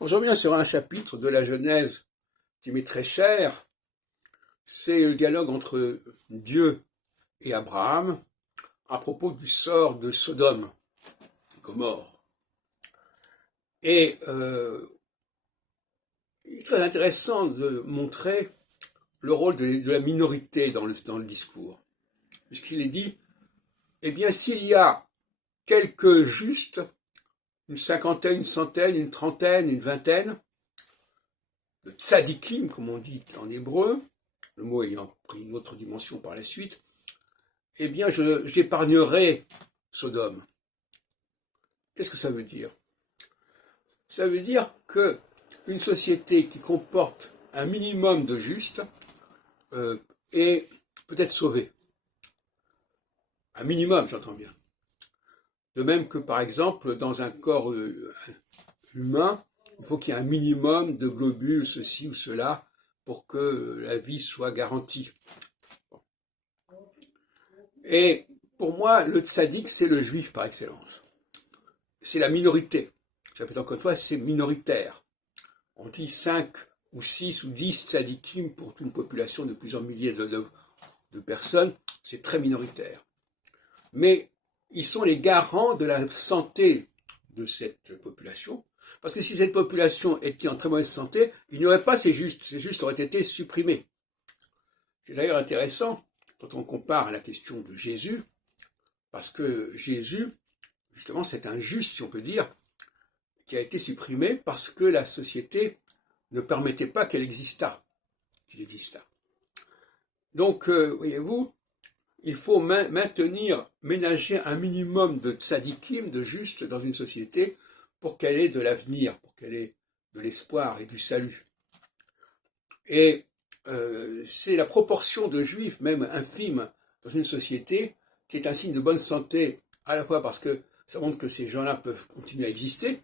Aujourd'hui, sur un chapitre de la Genèse qui m'est très cher, c'est le dialogue entre Dieu et Abraham à propos du sort de Sodome, Gomorrhe. Et il est très intéressant de montrer le rôle de la minorité dans le discours, puisqu'il est dit, eh bien, s'il y a quelques justes, une cinquantaine, une centaine, une trentaine, une vingtaine, de tzadikim, comme on dit en hébreu, le mot ayant pris une autre dimension par la suite, eh bien, j'épargnerai Sodome. Qu'est-ce que ça veut dire? Ça veut dire que une société qui comporte un minimum de justes est peut-être sauvée. Un minimum, j'entends bien. De même que, par exemple, dans un corps humain, il faut qu'il y ait un minimum de globules, ceci ou cela, pour que la vie soit garantie. Et pour moi, le tzaddik, c'est le juif par excellence. C'est la minorité. Je répète encore une fois, c'est minoritaire. On dit 5 ou 6 ou 10 tzaddikim pour toute une population de plusieurs milliers de personnes, c'est très minoritaire. Mais ils sont les garants de la santé de cette population, parce que si cette population était en très mauvaise santé, il n'y aurait pas ces justes auraient été supprimés. C'est d'ailleurs intéressant quand on compare à la question de Jésus, parce que Jésus, justement, c'est un juste, si on peut dire, qui a été supprimé parce que la société ne permettait pas qu'il existât. Donc, voyez-vous, il faut ménager un minimum de tzadikim, de justes, dans une société pour qu'elle ait de l'avenir, pour qu'elle ait de l'espoir et du salut. Et c'est la proportion de juifs, même infime, dans une société, qui est un signe de bonne santé, à la fois parce que ça montre que ces gens-là peuvent continuer à exister,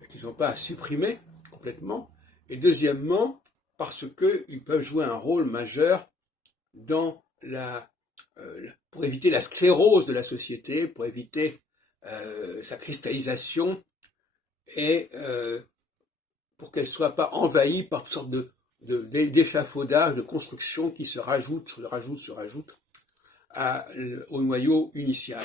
et qu'ils n'ont pas à supprimer complètement, et deuxièmement, parce qu'ils peuvent jouer un rôle majeur dans pour éviter la sclérose de la société, pour éviter sa cristallisation, et pour qu'elle ne soit pas envahie par toutes sortes d'échafaudages, de constructions qui se rajoutent au noyau initial.